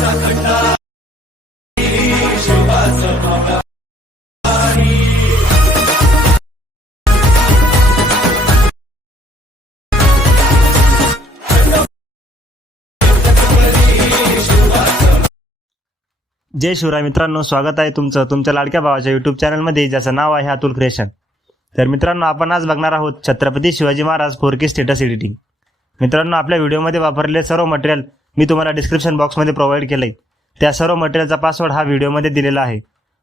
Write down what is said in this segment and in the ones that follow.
जय शिवराय मित्रांनो, स्वागत आहे तुमचं तुमच्या लाडक्या भावाच्या यूट्यूब चॅनलमध्ये, ज्याचं नाव आहे अतुल क्रिएशन. तर मित्रांनो, आपण आज बघणार आहोत Chhatrapati Shivaji Maharaj 4K status editing. मित्रांनो, आपल्या व्हिडिओमध्ये वापरलेले सर्व मटेरियल मी तुम्हाला डिस्क्रिप्शन बॉक्समध्ये प्रोव्हाइड केलंय. त्या सर्व मटेरियलचा पासवर्ड हा व्हिडिओमध्ये दिलेला आहे.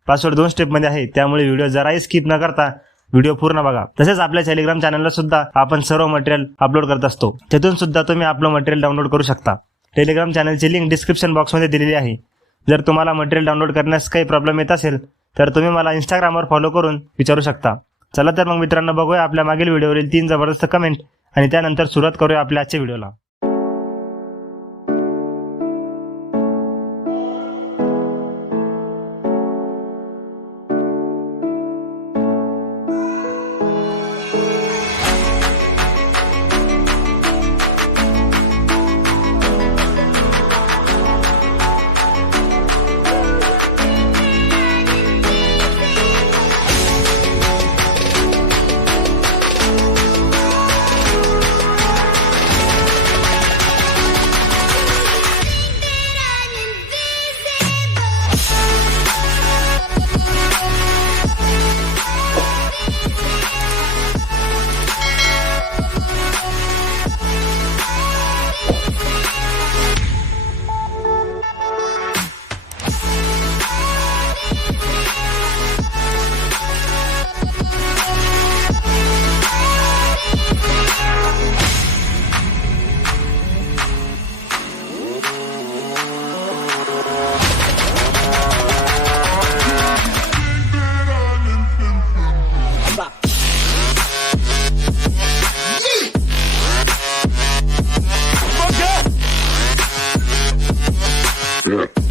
पासवर्ड 2 स्टेपमध्ये आहे, त्यामुळे व्हिडिओ जराही स्किप न करता व्हिडिओ पूर्ण बघा. तसेच आपल्या टेलिग्राम चॅनलला सुद्धा आपण सर्व मटेरियल अपलोड करत असतो. तिथून सुद्धा तुम्ही आपलं मटेरियल डाउनलोड करू शकता. टेलिग्राम चॅनलची लिंक डिस्क्रिप्शन बॉक्समध्ये दिलेली आहे. जर तुम्हाला मटेरियल डाउनलोड करण्यास काही प्रॉब्लेम येत असेल तर तुम्ही मला इंस्टाग्रामवर फॉलो करून विचारू शकता. चला तर मग मित्रांनो, बघूया आपल्या मागील व्हिडिओवरील 3 जबरदस्त कमेंट आणि त्यानंतर सुरुवात करूया आपल्या आजच्या व्हिडिओला. Yeah.